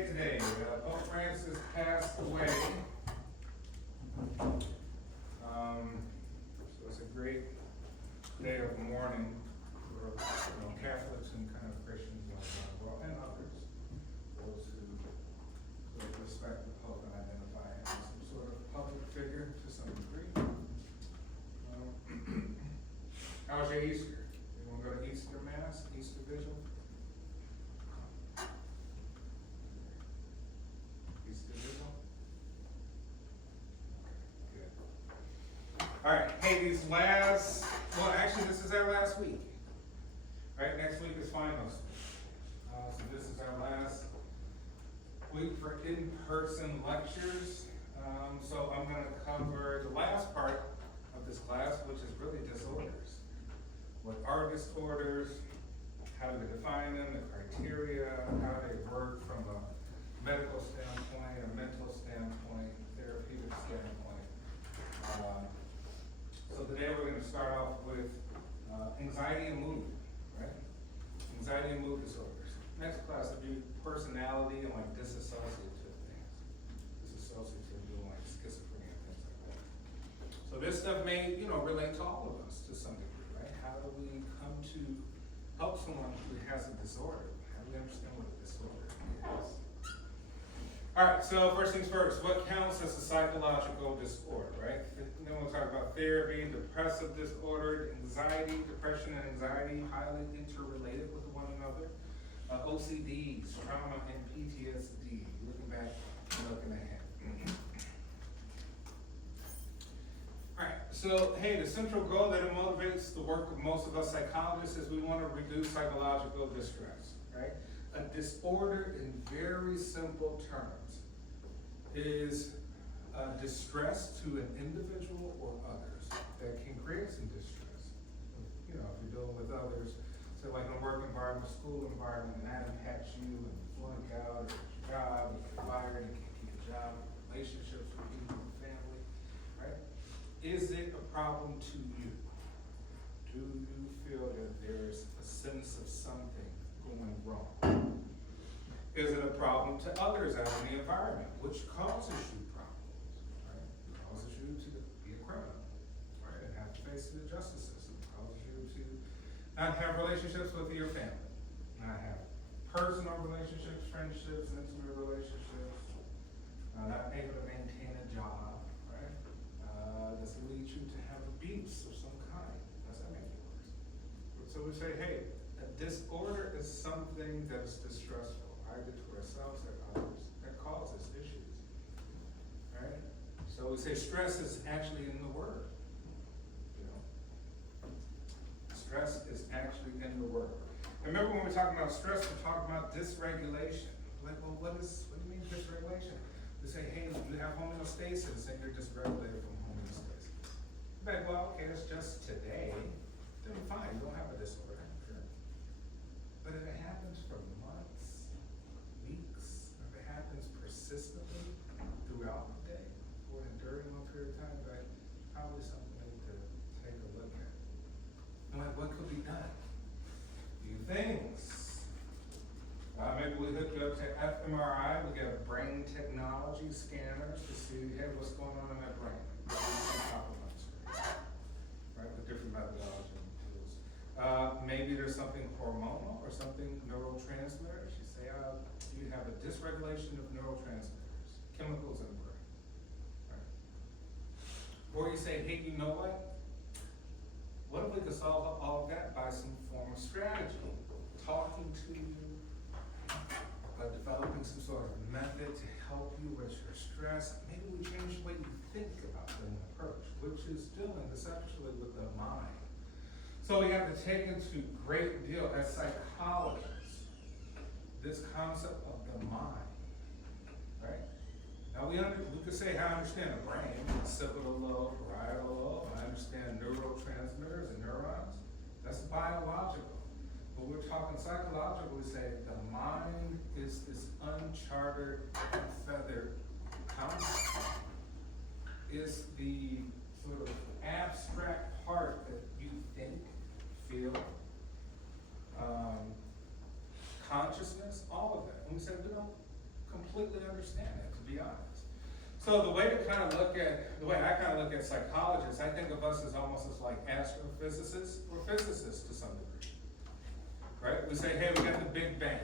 day today. Pope Francis passed away. So it's a great day of mourning for Catholics and kind of Christians like well, and others, those who respect the Pope and identify him as some sort of public figure to some degree. How was your Easter? Anyone go to Easter Mass, Easter Vigil? Easter Vigil? Good. All right, hey, actually this is our last week. All right, next week is finals. So this is our last week for in-person lectures. So I'm gonna cover the last part of this class, which is really disorders. What are disorders, how to define them, the criteria, how they work from a medical standpoint, a mental standpoint, therapeutic standpoint. So today we're going to start off with anxiety and mood, right? Anxiety and mood disorders. Next class will be personality and like disassociative things. Disassociative, doing like schizophrenia and things like that. So this stuff may, relate to all of us to some degree, right? How do we come to help someone who has a disorder? How do we understand what a disorder is? All right, so first things first, what counts as a psychological disorder, right? Then we'll talk about therapy, depressive disorder, anxiety, depression and anxiety, highly interrelated with one another. OCDs, trauma and PTSD, looking back and looking ahead. All right, so hey, the central goal that motivates the work of most of us psychologists is we want to reduce psychological distress, right? A disorder, in very simple terms, is distress to an individual or others that can create some distress. If you're dealing with others, so like in a work environment, school environment, and that impacts you and flunk out, or your job, you get fired, you can't keep your job, relationships with people and family, right? Is it a problem to you? Do you feel that there's a sense of something going wrong? Is it a problem to others out in the environment, which causes you problems, right? It causes you to be a criminal, right? And have to face the justice system. It causes you to not have relationships with your family, not have personal relationships, friendships, intimate relationships, not able to maintain a job, right? This leads you to have abuse of some kind. Does that make it worse? So we say, hey, a disorder is something that is distressful, either to ourselves or others, that causes issues, right? So we say stress is actually in the word, Stress is actually in the word. Remember when we're talking about stress, we're talking about dysregulation. Like, well, what do you mean dysregulation? We say, hey, you have homeostasis and you're dysregulated from homeostasis. Like, well, okay, it's just today. Then fine, you don't have a disorder, sure. But if it happens for months, weeks, if it happens persistently throughout the day, or during a long period of time, right, probably something we need to take a look at. And like, what could be done? Few things. Maybe we hook you up to fMRI, we get brain technology scanners to see, hey, what's going on in that brain? Right, with different methodology and tools. Maybe there's something hormonal or something neurotransmitters. You say you have a dysregulation of neurotransmitters, chemicals in the brain. Right? Or you say, hey, you know what? What if we could solve all of that by some form of strategy? Talking to you, developing some sort of method to help you with your stress. Maybe we change the way you think about the approach, which is dealing essentially with the mind. So we have to take into great deal as psychologists this concept of the mind, right? Now we could say, I understand the brain, occipital lobe, parietal lobe, I understand neurotransmitters and neurons. That's biological. But we're talking psychological, we say the mind is this uncharted, unfeathered concept. Is the sort of abstract part that you think, feel, consciousness, all of that. And we say we don't completely understand that, to be honest. So the way I kind of look at psychologists, I think of us as almost as like astrophysicists or physicists to some degree. Right? We say, hey, we got the Big Bang.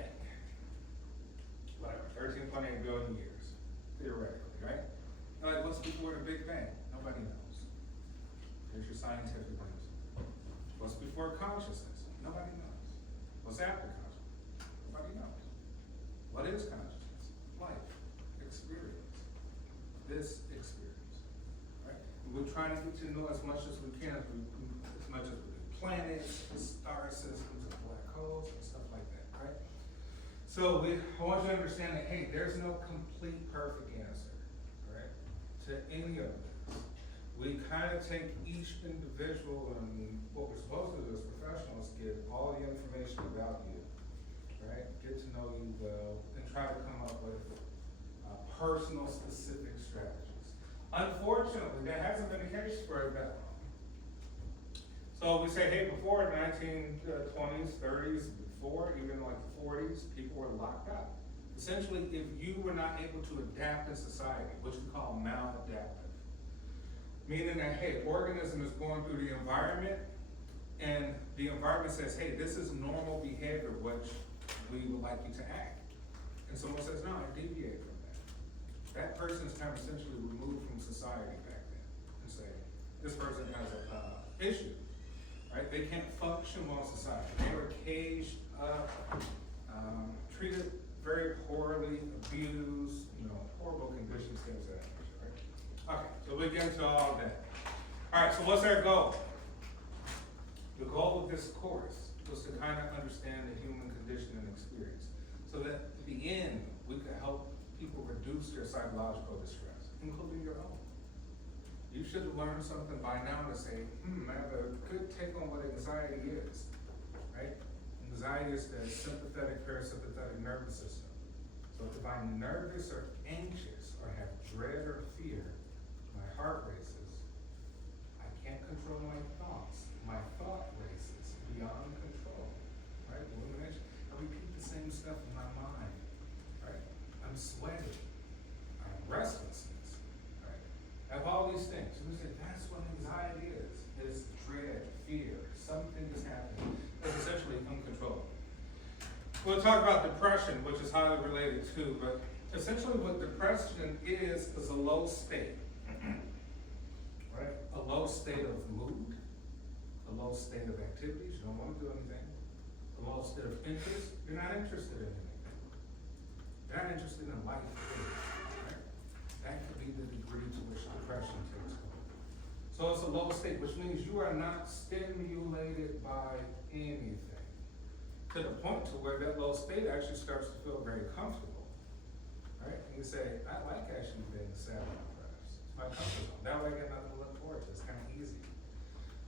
Whatever, 13.8 billion years, theoretically, right? Like, what's before the Big Bang? Nobody knows. Here's your scientific answer. What's before consciousness? Nobody knows. What's after consciousness? Nobody knows. What is consciousness? Life, experience, this experience, right? And we're trying to get to know as much as we can, as much as we do. Planets, star systems, and black holes, and stuff like that, right? So I want you to understand that, hey, there's no complete perfect answer, right, to any of this. We kind of take each individual, and what we're supposed to do as professionals, get all the information about you, right, get to know you well, and try to come up with personal specific strategies. Unfortunately, that hasn't been the case for that long. So we say, hey, before the 1920s, 30s, before even like the 40s, people were locked up. Essentially, if you were not able to adapt in society, which we call maladaptive, meaning that, hey, organism is going through the environment, and the environment says, hey, this is normal behavior, which we would like you to act. And someone says, no, I deviate from that. That person's kind of essentially removed from society back then and say, this person has an issue, right? They can't function well in society. They were caged up, treated very poorly, abused, horrible conditions, things of that nature, right? Okay, so we get into all of that. All right, so what's our goal? The goal of this course was to kind of understand the human condition and experience, so that at the end, we could help people reduce their psychological distress, including your own. You should have learned something by now to say, I have a good take on what anxiety is, right? Anxiety is the sympathetic, parasympathetic nervous system. So if I'm nervous or anxious or have dread or fear, my heart races, I can't control my thoughts. My thought races beyond control, right? Rumination. I repeat the same stuff in my mind, right? I'm sweating. I have restlessness, right? I have all these things. So we say that's what anxiety is. It's dread, fear. Something is happening. That's essentially uncontrollable. We'll talk about depression, which is highly related too, but essentially what depression is a low state, right? A low state of mood, a low state of activities, you don't want to do anything, a low state of interest, you're not interested in anything. You're not interested in life, right? That could be the degree to which depression takes hold. So it's a low state, which means you are not stimulated by anything, to the point to where that low state actually starts to feel very comfortable, right? And you say, I like actually being sad and depressed. It's my comfort zone. That way I get nothing to look forward to. It's kind of easy.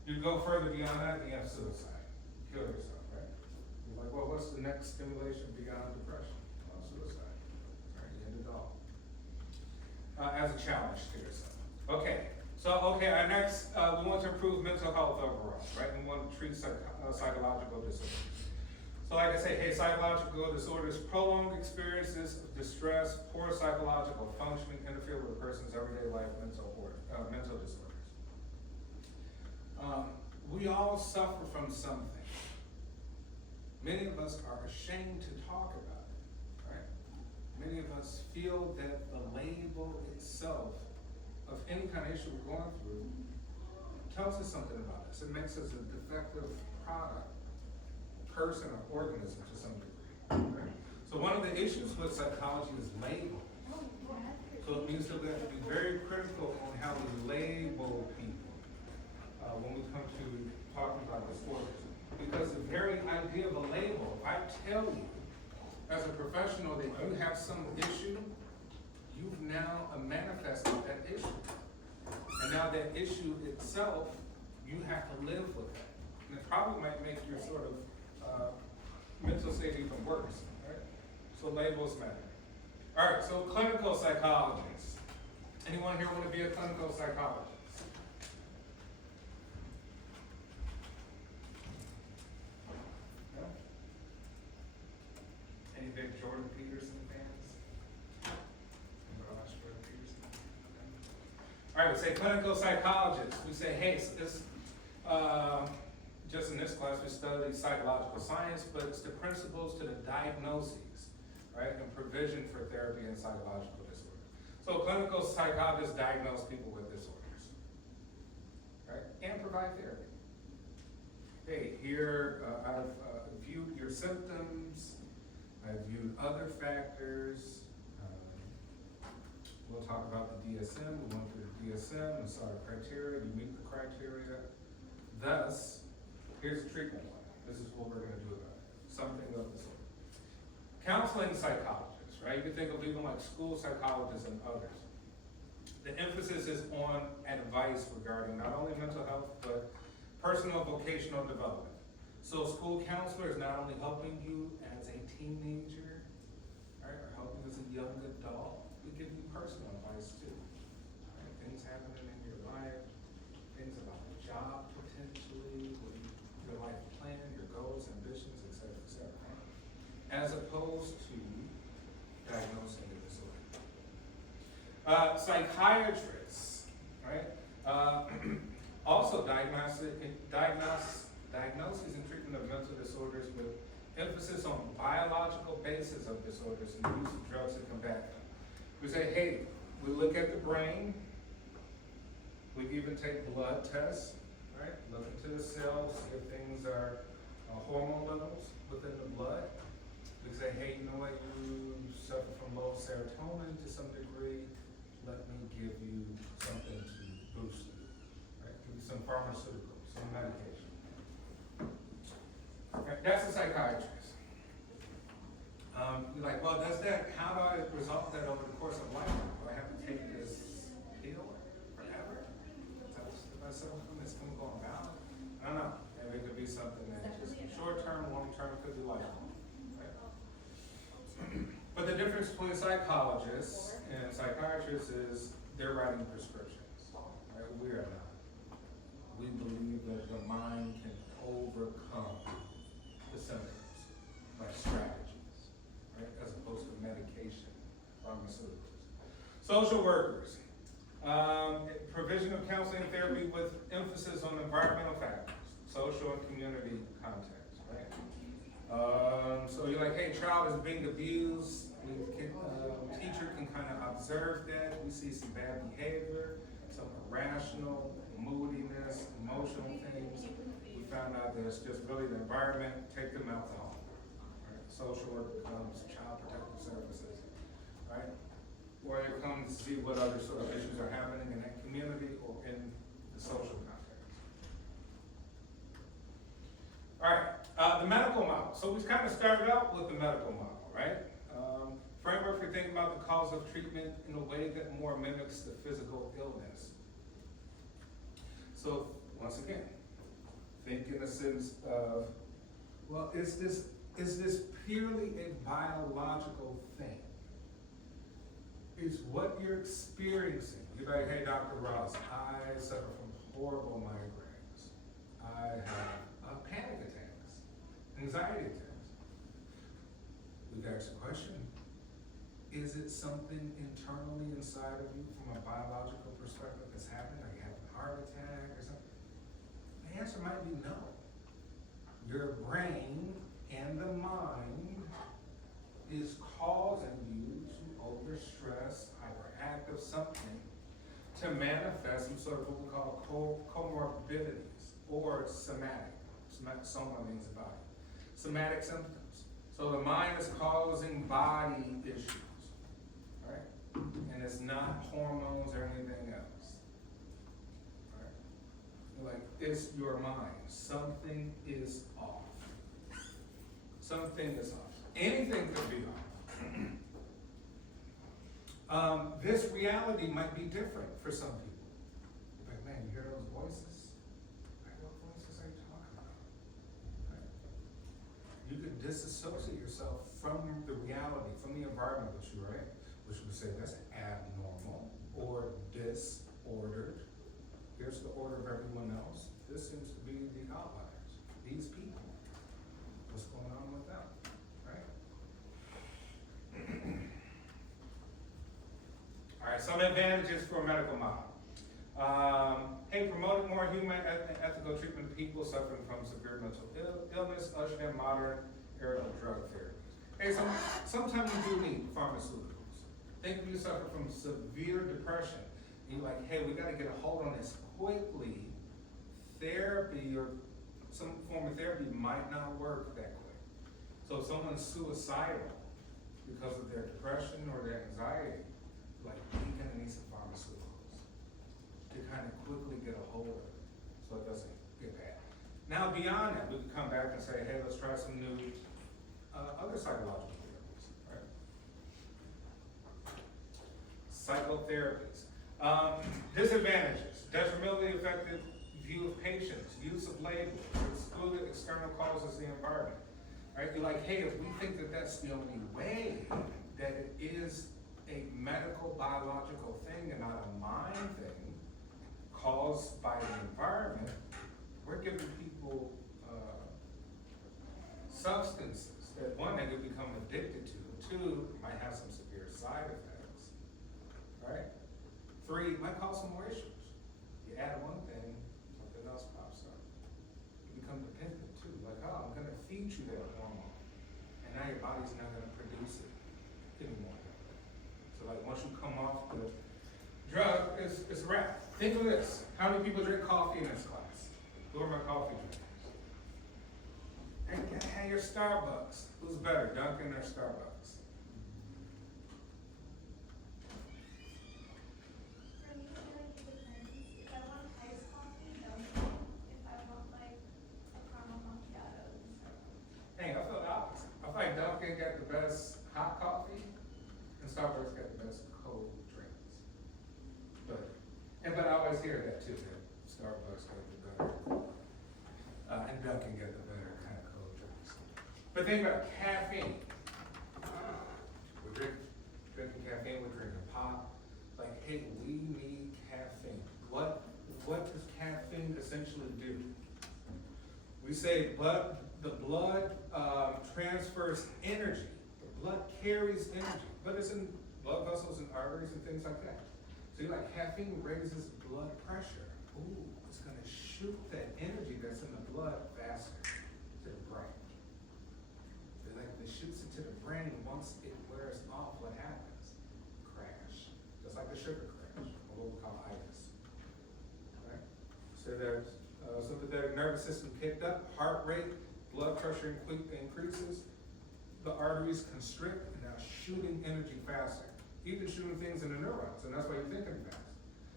You go further beyond that, and you have suicide. Kill yourself, right? You're like, well, what's the next stimulation beyond depression? Well, suicide. Right? You end it all. As a challenge to yourself. Okay. So, our next, we want to improve mental health overall, right? We want to treat psychological disorders. So like I say, hey, psychological disorders, prolonged experiences of distress, poor psychological functioning, interfere with a person's everyday life mental disorders. We all suffer from something. Many of us are ashamed to talk about it, right? Many of us feel that the label itself of any kind of issue we're going through tells us something about us. It makes us a defective product, person, or organism to some degree. Right? So one of the issues with psychology is label. So it means that we have to be very critical on how we label people when we come to talking about disorders. Because the very idea of a label, if I tell you as a professional that you have some issue, you've now manifested that issue. And now that issue itself, you have to live with that. And it probably might make your sort of mental state even worse, right? So labels matter. All right, so clinical psychologists. Anyone here want to be a clinical psychologist? No? Any big Jordan Peterson fans? All right, we say clinical psychologist. We say, hey, just in this class, we study psychological science, but it's the principles to the diagnoses, right, and provision for therapy and psychological disorders. So clinical psychologists diagnose people with disorders, right, and provide therapy. Hey, here, I've viewed your symptoms, I've viewed other factors. We'll talk about the DSM, we went through the DSM, we saw the criteria, you meet the criteria. Thus, here's the treatment plan. This is what we're gonna do about it. Something of the sort. Counseling psychologists, right? You can think of even like school psychologists and others. The emphasis is on advice regarding not only mental health, but personal vocational development. So school counselor is not only helping you as a teenager, right, or helping you as a young adult, we give you personal advice too. Right? Things happening in your life, things about the job potentially, your life plan, your goals, ambitions, et cetera, as opposed to diagnosing the disorder. Psychiatrists, right? Also diagnoses and treatment of mental disorders with emphasis on biological basis of disorders and use of drugs to combat them. We say, hey, we look at the brain, we even take blood tests, right? Look into the cells, see if things are hormone levels within the blood. We say, hey, you know what, you suffer from low serotonin to some degree, let me give you something to boost you, right? Give you some pharmaceuticals, some medication. Okay, that's a psychiatrist. You're like, well, how do I resolve that over the course of life? Do I have to take this pill forever? If I suffer from this, can go about? I don't know. Maybe it could be something that just short term, long term, it could be lifelong. Right? But the difference between psychologists and psychiatrists is they're writing prescriptions. Right? We are not. We believe that the mind can overcome the symptoms by strategies, right? As opposed to medication, pharmaceuticals. Social workers. Provision of counseling and therapy with emphasis on environmental factors, social and community context, right? So you're like, hey, child is being abused. Teacher can kind of observe that. We see some bad behavior, some irrational, moodiness, emotional things. We found out that it's just really the environment. Take them out the home. Right? Social worker comes, child protective services, right? Or they come to see what other sort of issues are happening in that community or in the social context. All right, the medical model. So we kind of started out with the medical model, right? Framework for thinking about the cause of treatment in a way that more mimics the physical illness. So once again, think in the sense of, well, is this purely a biological thing? Is what you're experiencing. You're like, hey, Dr. Ross, I suffer from horrible migraines. I have panic attacks, anxiety attacks. We've asked a question. Is it something internally inside of you from a biological perspective that's happening? Are you having a heart attack or something? The answer might be no. Your brain and the mind is causing you to overstress, hyperactive something to manifest some sort of what we call comorbidities or somatic. Soma means body. Somatic symptoms. So the mind is causing body issues, right? And it's not hormones or anything else, right? Like, it's your mind. Something is off. Something is off. Anything could be off. This reality might be different for some people. Like, man, you hear those voices? Like, what voices are you talking about? Right? You could disassociate yourself from the reality, from the environment that you're in, which would say that's abnormal or disordered. Here's the order of everyone else. This seems to be the outliers. These people. What's going on with them? Right? All right, some advantages for a medical model. Hey, promoting more human and ethical treatment of people suffering from severe mental illness, usher in modern era of drug therapies. Hey, sometimes you do need pharmaceuticals. Think if you suffer from severe depression, and you're like, hey, we gotta get a hold on this quickly. Therapy or some form of therapy might not work that quick. So if someone's suicidal because of their depression or their anxiety, like, you're gonna need some pharmaceuticals to kind of quickly get a hold of it so it doesn't get bad. Now beyond that, we can come back and say, hey, let's try some new other psychological therapies, right? Psychotherapies. Disadvantages, detrimentally effective view of patients, use of labels, excluded external causes of the environment. Right? You're like, hey, if we think that that's the only way, that it is a medical, biological thing and not a mind thing caused by the environment, we're giving people substances that, one, they could become addicted to, two, might have some severe side effects, right? Three, might cause some more issues. You add one thing, something else pops up. You become dependent too, like, oh, I'm gonna feed you that hormone, and now your body's not gonna produce it anymore. So like, once you come off the drug, it's a wrap. Think of this, how many people drink coffee in this class? Who are my coffee drinkers? And your Starbucks, who's better, Dunkin' or Starbucks? For me, I feel like it depends. If I want iced coffee, Dunkin'. If I want like a caramel macchiato, then Starbucks. Dang, I feel the opposite. I feel like Dunkin' got the best hot coffee, and Starbucks got the best cold drinks. But I always hear that too, that Starbucks got the better, and Dunkin' got the better kind of cold drinks. But think about caffeine. We're drinking caffeine, we're drinking pop. Like, hey, we need caffeine. What does caffeine essentially do? We say the blood transfers energy. The blood carries energy, but it's in blood vessels and arteries and things like that. So you're like, caffeine raises blood pressure. Ooh, it's gonna shoot that energy that's in the blood faster to the brain. So like, if it shoots it to the brain, once it wears off, what happens? Crash. Just like a sugar crash, or what we call itis. Right? So there's sympathetic nervous system kicked up, heart rate, blood pressure increases, the arteries constrict, and now shooting energy faster. Even shooting things in the neurons, and that's why you're thinking fast.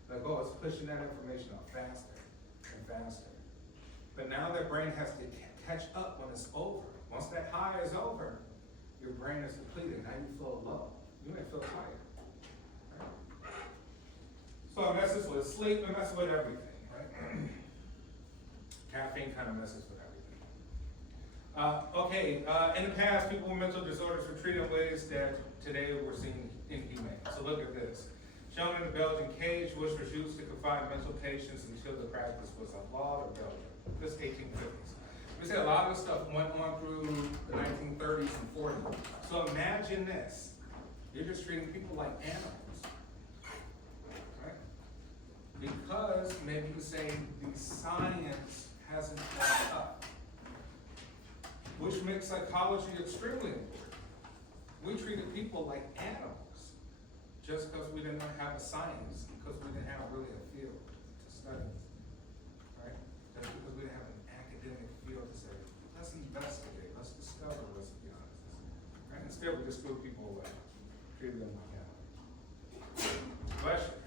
Like, oh, it's pushing that information out faster and faster. But now their brain has to catch up when it's over. Once that high is over, your brain is depleted. Now you feel low. You may feel tired. Right? So it messes with sleep, it messes with everything, right? Caffeine kind of messes with everything. In the past, people with mental disorders were treated in ways that today we're seeing inhumane. So look at this. Shown in the Belgian cage, which was used to confine mental patients until the practice was outlawed in Belgium. This 1850s. We say a lot of stuff went on through the 1930s and 40s. So imagine this. You're just treating people like animals. Right? Because maybe you say the science hasn't caught up. Which makes psychology extremely important. We treated people like animals just because we didn't have a science, because we didn't have really a field to study, right? Just because we didn't have an academic field to say, let's investigate, let's discover, let's be honest, right? Instead, we just threw people away, treated them like animals. Question.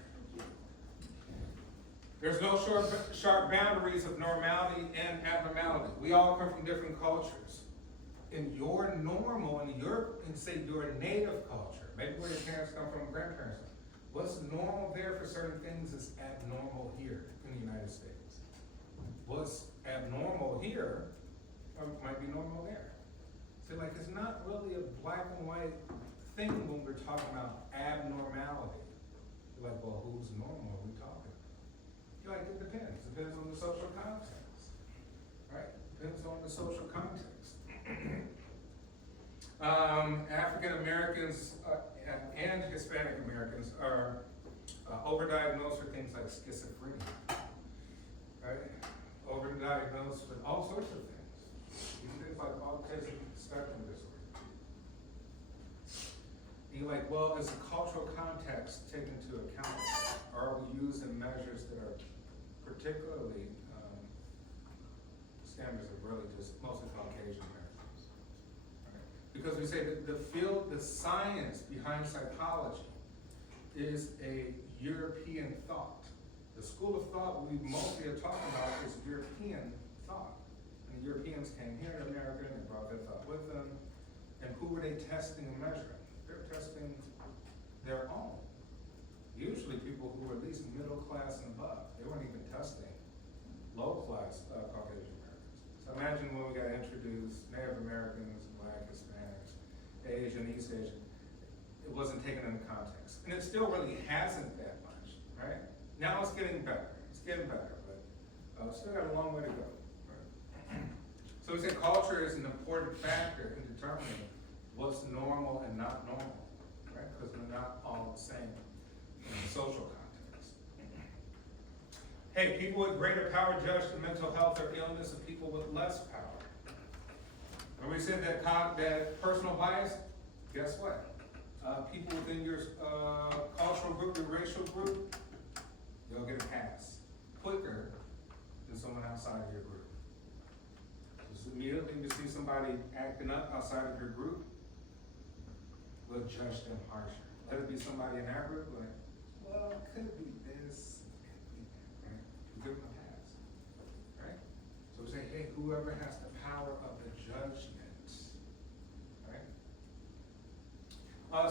There's no sharp boundaries of normality and abnormality. We all come from different cultures. In your normal, in say your native culture, maybe where your parents come from, grandparents, what's normal there for certain things is abnormal here in the United States. What's abnormal here might be normal there. So like, it's not really a black and white thing when we're talking about abnormality. You're like, well, who's normal are we talking about? You're like, it depends. Depends on the social context, right? Depends on the social context. African Americans and Hispanic Americans are Overdiagnosed for things like schizophrenia, right? Overdiagnosed with all sorts of things. Even things like autism spectrum disorder. You're like, well, is the cultural context taken into account? Or are we using measures that are particularly, standards of really just mostly Caucasian Americans? Right? Because we say that the field, the science behind psychology is a European thought. The school of thought we mostly are talking about is European thought. And the Europeans came here in America and they brought their thought with them. And who were they testing and measuring? They were testing their own. Usually people who were at least middle class and above. They weren't even testing low class Caucasian Americans. So imagine when we got introduced Native Americans, Black, Hispanics, Asian, East Asian, it wasn't taken into context. And it still really hasn't that much, right? Now it's getting better. It's getting better, but still got a long way to go. Right? So we say culture is an important factor in determining what's normal and not normal, right? Because we're not all the same in the social context. Hey, people with greater power judge the mental health or illness of people with less power. And we said that personal bias, guess what? People within your cultural group, your racial group, they'll get a pass quicker than someone outside of your group. Just immediately you see somebody acting up outside of your group, we'll judge them harsher. Let it be somebody in our group, like, well, it could be this, it could be that, right? We give them a pass, right? So we say, hey, whoever has the power of the judgment, right?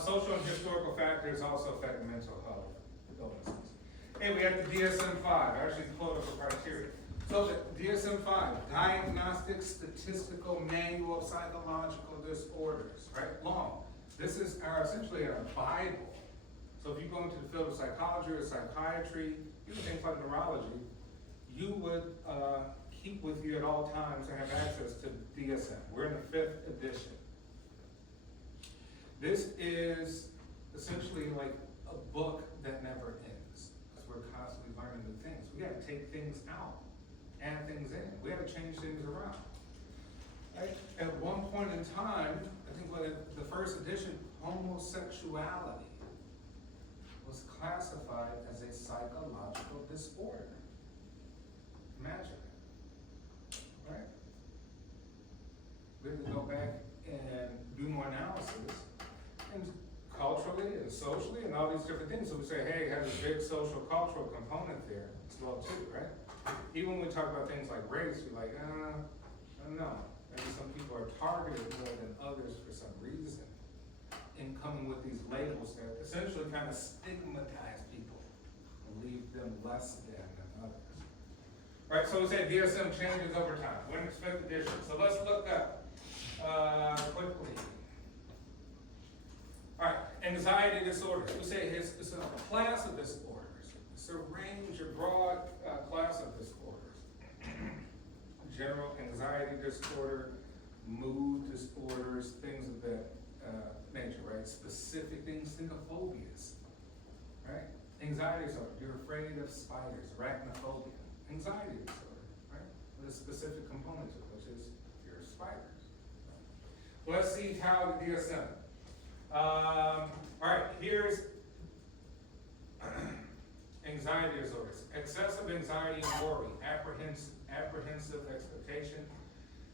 Social and historical factors also affect mental health illnesses. Hey, we have the DSM-5, actually pulled up the criteria. So the DSM-5, Diagnostic Statistical Manual of Psychological Disorders, right? Long. This is essentially our Bible. So if you go into the field of psychology or psychiatry, even things like neurology, you would keep with you at all times and have access to DSM. We're in the 5th edition. This is essentially like a book that never ends, because we're constantly learning new things. We gotta take things out, add things in. We gotta change things around. Right? At one point in time, I think when the 1st edition, homosexuality was classified as a psychological disorder. Imagine it, right? We have to go back and do more analysis, and culturally and socially and all these different things. So we say, hey, it has a big social cultural component there as well too, right? Even when we talk about things like race, we're like, I don't know. Maybe some people are targeted more than others for some reason in coming with these labels that essentially kind of stigmatize people and leave them less than others. All right, so we say DSM changes over time. We're in its 5th edition. So let's look up quickly. All right, anxiety disorders. We say it's a class of disorders. It's a range, a broad class of disorders. General anxiety disorder, mood disorders, things of that nature, right? Specific things, think of phobias, right? Anxiety disorder, you're afraid of spiders, arachnophobia. Anxiety disorder, right? With a specific component to it, which is fear of spiders. Let's see how the DSM. All right, here's anxiety disorders. Excessive anxiety and worry, apprehensive expectation,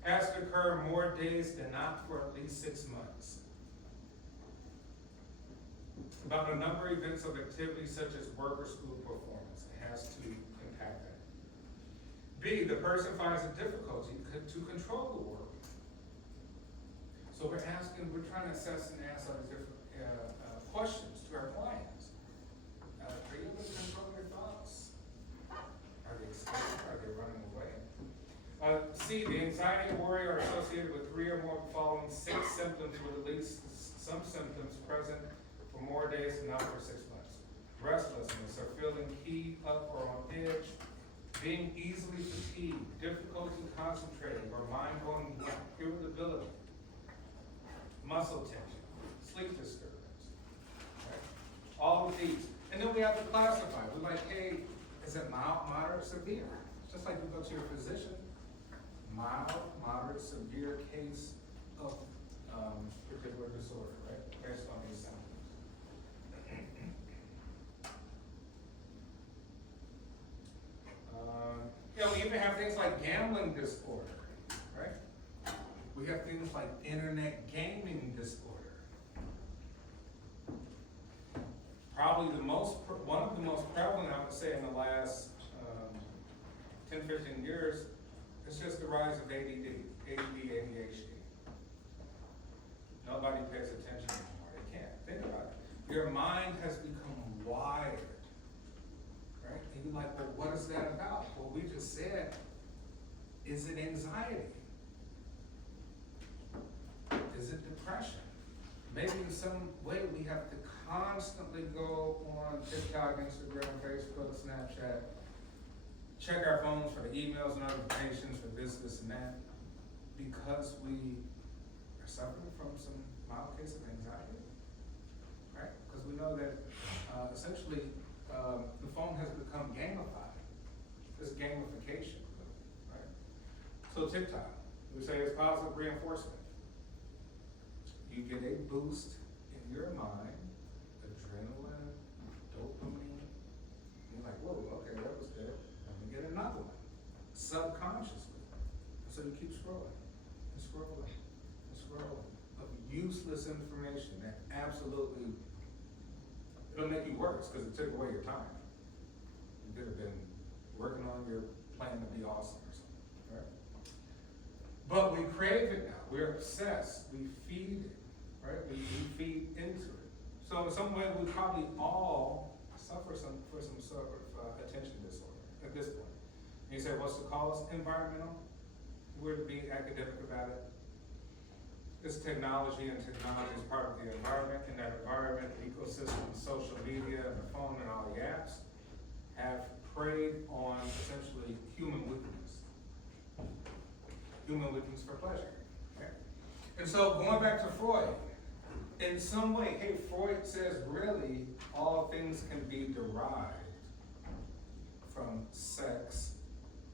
has to occur more days than not for at least 6 months. About a number of events of activity such as work or school performance, it has to impact that. B, the person finds it difficulty to control the work. So we're trying to assess and ask all these different questions to our clients. Are you able to control your thoughts? Are they scared? Are they running away? C, the anxiety and worry are associated with 3 or more of the following 6 symptoms, with at least some symptoms present for more days than not for 6 months. Restlessness, or feeling keyed up or on edge, being easily fatigued, difficulty concentrating, or mind going blank, irritability, muscle tension, sleep disturbance, right? All of these. And then we we have to classify. We're like, hey, is it mild, moderate, severe? Just like you go to your physician, mild, moderate, severe case of particular disorder, right? Based on these symptoms. We even have things like gambling disorder, right? We have things like internet gaming disorder. Probably one of the most prevalent, I would say, in the last 10, 15 years, is just the rise of ADD, ADHD. Nobody pays attention anymore. They can't. Think about it. Your mind has become wired, right? And you're like, well, what is that about? Well, we just said, is it anxiety? Is it depression? Maybe in some way we have to constantly go on TikTok, Instagram, Facebook, Snapchat, check our phones for the emails, notifications for this, and that, because we are suffering from some mild case of anxiety, right? Because we know that essentially the phone has become gamified. This gamification, right? So TikTok, we say it's positive reinforcement. You get a boost in your mind, adrenaline, dopamine. You're like, whoa, okay, that was good. Let me get another one. Subconsciously. So you keep scrolling and scrolling and scrolling of useless information that absolutely, it'll make you worse because it took away your time. You could have been working on your plan to be awesome or something, right? But we crave it now. We're obsessed. We feed it, right? We feed into it. So in some way, we probably all suffer from some sort of attention disorder at this point. And you say, what's the cause? Environmental. We're to be academic about it. It's technology, and technology is part of the environment. In that environment, the ecosystem, social media, and the phone, and all the apps have preyed on essentially human weakness. Human weakness for pleasure. Okay? And so going back to Freud, in some way, hey, Freud says really all things can be derived from sex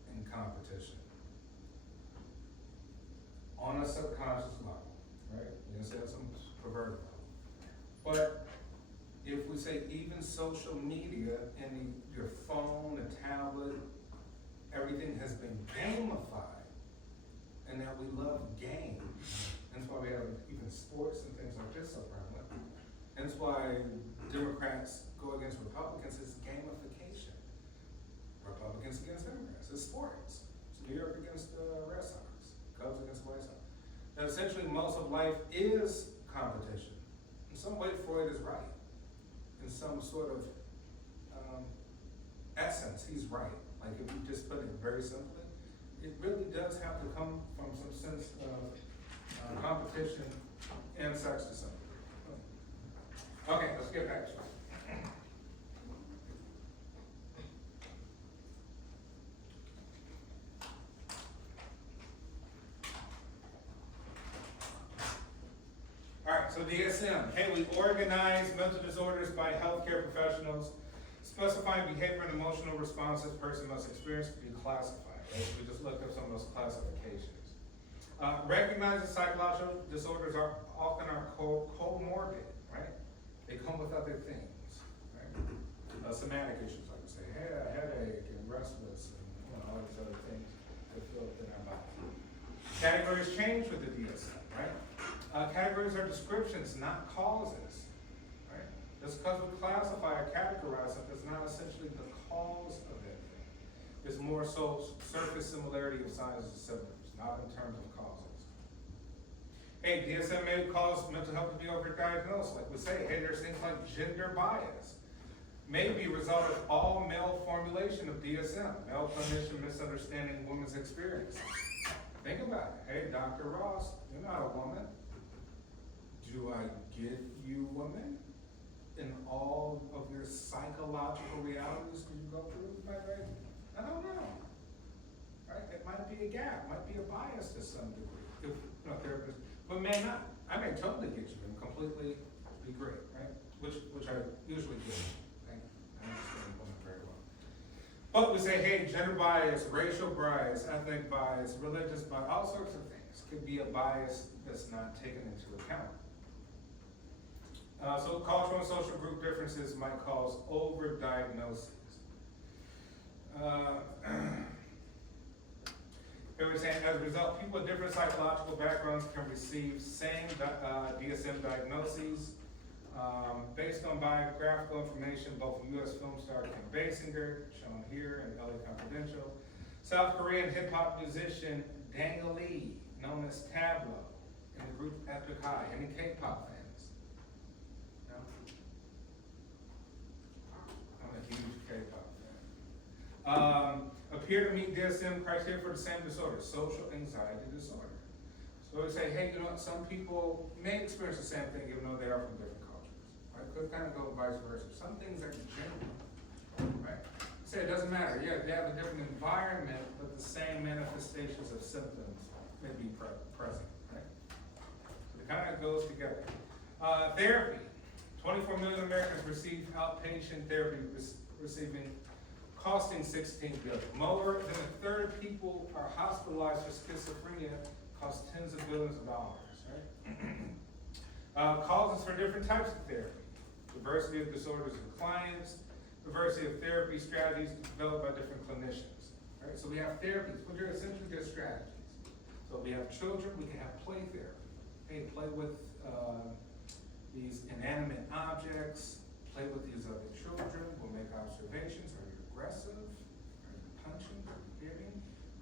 and competition. On a subconscious level, right? You can say that's some perverted level. But if we say even social media and your phone, a tablet, everything has been gamified, and that we love games. That's why we have even sports and things like this so prevalent. And that's why Democrats go against Republicans. It's gamification. Republicans against Democrats. It's sports. It's New York against Red Sox. Cubs against White Sox. That essentially most of life is competition. In some way, Freud is right. In some sort of essence, he's right. Like if you just put it very simply, it really does have to come from some sense of competition and sex to some degree. Okay, let's get back to it. Alright, so DSM. Hey, we organize mental disorders by healthcare professionals, specifying behavior and emotional responses a person must experience to be classified. Right? We just looked up some of those classifications. Recognize that psychological disorders are often comorbid, right? They come with other things, right? Somatic issues, like we say, headache and restless, and all these other things that feel within our body. Categories change with the DSM, right? Categories are descriptions, not causes, right? Just because we classify or categorize something is not essentially the cause of that thing. It's more so surface similarity of signs and symptoms, not in terms of causes. Hey, DSM may cause mental health to be overdiagnosed. Like we say, hey, there's things like gender bias. May be a result of all male formulation of DSM, male clinician misunderstanding women's experience. Think about it. Hey, Dr. Ross, you're not a woman. Do I get you women in all of your psychological realities that you go through? Right? I don't know. Right? It might be a gap, might be a bias to some degree. If therapist, but may not. I may totally get you and completely be great, right? Which I usually do. Okay? I But we say, hey, gender bias, racial bias, ethnic bias, religious bias, all sorts of things could be a bias that's not taken into account. So cultural and social group differences might cause overdiagnosis. Here we're saying, as a result, people with different psychological backgrounds can receive same DSM diagnoses. Based on biographical information, both U.S. film star Kim Basinger, shown here in LA Confidential, South Korean hip-hop musician Daniel Lee, known as Tablo, in the group Epic High. Any K-pop fans? No? I'm a huge K-pop fan. Appear to meet DSM criteria for the same disorder, social anxiety disorder. So we say, hey, you know what, some people may experience the same thing even though they are from different cultures. Right? Could kind of go vice versa. Some things are general, right? Say it doesn't matter. Yeah, they have a different environment, but the same manifestations of symptoms may be present, right? So it kind of goes together. Therapy. 24 million Americans receive outpatient therapy, costing $16 billion. More than a third of people are hospitalized for schizophrenia, cost tens of billions of dollars, right? Causes for different types of therapy. Diversity of disorders and clients, diversity of therapy strategies developed by different clinicians, right? So we have therapies, which are essentially just strategies. So we have children, we can have play therapy. Hey, play with these inanimate objects, play with these other children, we'll make observations. Are you aggressive? Are you punching? Are you hitting?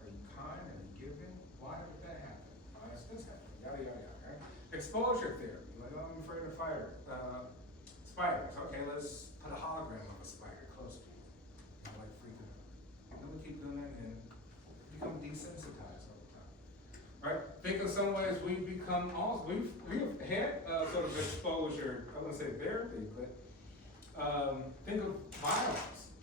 Are you kind? Are you giving? Why did that happen? Why is this happening? Yada, yada, yada, right? Exposure therapy, like, oh, I'm afraid of spiders. Okay, let's put a hologram of a spider close to you. I'm like freaking out. And then we keep doing that and become desensitized all the time. Right? Think of some ways we've become also, we've had sort of exposure, I wouldn't say therapy, but think of violence.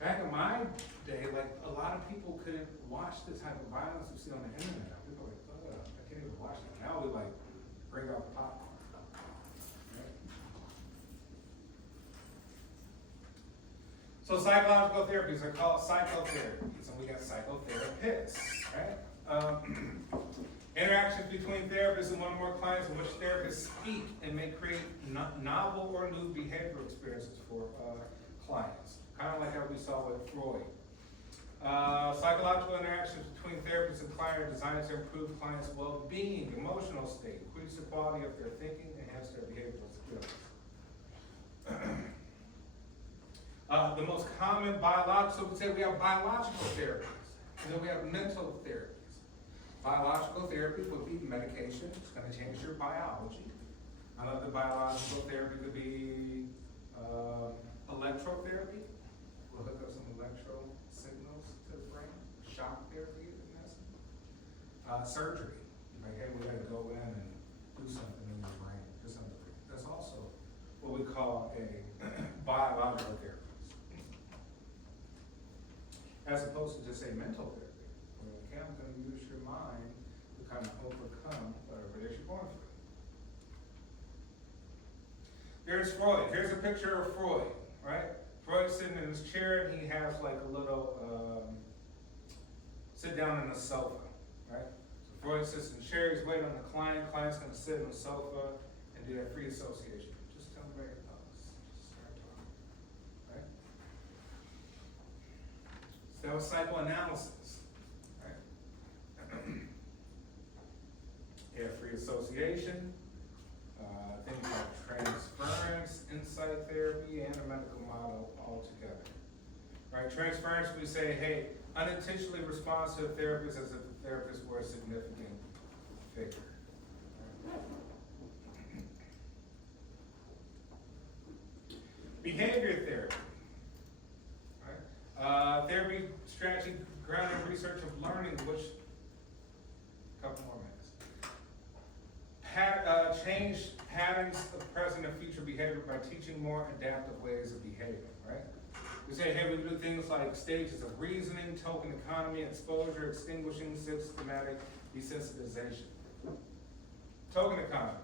Back in my day, like a lot of people couldn't watch the type of violence you see on the internet. People are like, oh, I can't even watch that. Now we like bring out the popcorn. Right? So psychological therapies are called psychotherapies, and we got psychotherapists, right? Interactions between therapists and one or more clients in which therapists speak and may create novel or new behavioral experiences for clients. Kind of like how we saw with Freud. Psychological interactions between therapists and client are designed to improve clients' well-being, emotional state, increase the quality of their thinking, enhance their behavioral skills. The most common biological, so we say we have biological therapies, and then we have mental therapies. Biological therapy would be medication, it's going to change your biology. Another biological therapy could be electrotherapy. We'll hook up some electro signals to the brain. Shock therapy, in essence. Surgery. Like, hey, we got to go in and do something in your brain. Do something. That's also what we call a biological therapy. As opposed to just say mental therapy. Okay, I'm going to use your mind to kind of overcome whatever it is you're going through. There's Freud. Here's a picture of Freud, right? Freud's sitting in his chair and he has like a little sit down on the sofa, right? So Freud sits in the chair, he's waiting on the client. Client's going to sit on the sofa and do that free association. Just tell me about your thoughts. Just start talking, right? So that was psychoanalysis, right? Yeah, free association, things like transference, insight therapy, and a medical model all together. Right, transference, we say, hey, unintentionally responds to a therapist as if the therapist were a significant figure. Right. Behavior therapy. Right? Therapy strategy grounded in research of learning, which, couple more minutes. Change patterns of present and future behavior by teaching more adaptive ways of behaving, right? We say, hey, we do things like stages of reasoning, token economy, exposure, extinguishing, systematic desensitization. Token economy.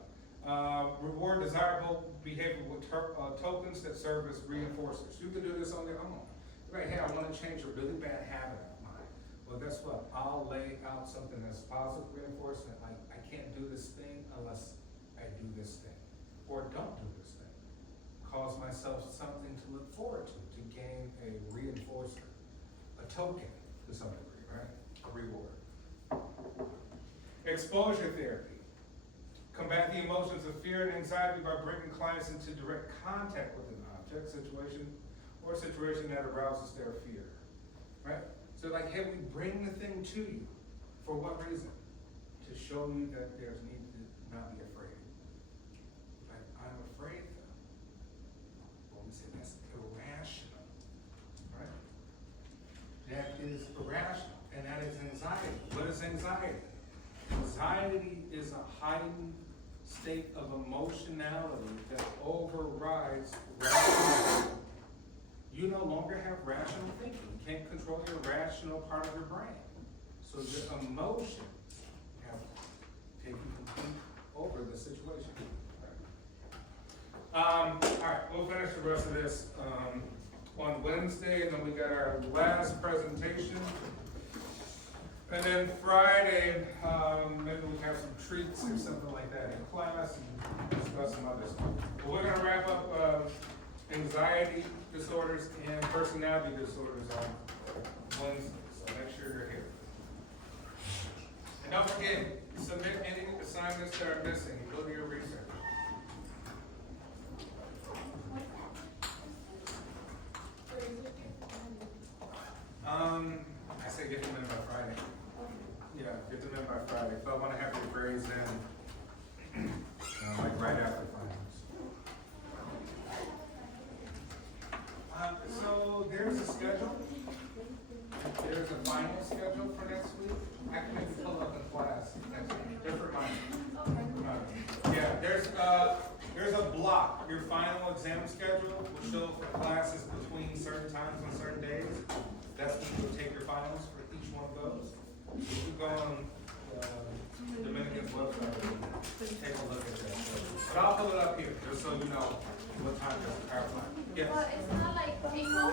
Reward desirable behavior with tokens that serve as reinforcers. You can do this on your own. Right, hey, I wanna change a really bad habit of mine. Well, guess what? I'll lay out something that's positive reinforcement, like, I can't do this thing unless I do this thing, or don't do this thing. Cause myself something to look forward to gain a reinforcer, a token to some degree, right? A reward. Exposure therapy. Combat the emotions of fear and anxiety by bringing clients into direct contact with an object, situation, or situation that arouses their fear, right? So like, hey, we bring the thing to you. For what reason? To show you that there's need to not be afraid. Like, I'm afraid though. Well, we say that's irrational, right? That is irrational, and that is anxiety. What is anxiety? Anxiety is a heightened state of emotionality that overrides rationality. You no longer have rational thinking. You can't control your rational part of your brain. So your emotions have taken complete over the situation. All right, we'll finish the rest of this on Wednesday, and then we got our last presentation. And then Friday, maybe we have some treats or something like that in class and discuss some other stuff. But we're gonna wrap up anxiety disorders and personality disorders on Wednesday, so make sure you're here. And don't forget, submit any assignments that are missing, go to your research. I say get them in by Friday. Yeah, get them in by Friday, so I wanna have your grades in, like right after finals. So there's a schedule, there's a final schedule for next week. I can maybe pull up in class next week, just remind me. Yeah, there's a block, your final exam schedule will show for classes between certain times on certain days. That's when you'll take your finals for each one of those. You can go on Dominican's website and take a look at that. But I'll pull it up here, just so you know what time to clarify. Yes? But it's not like April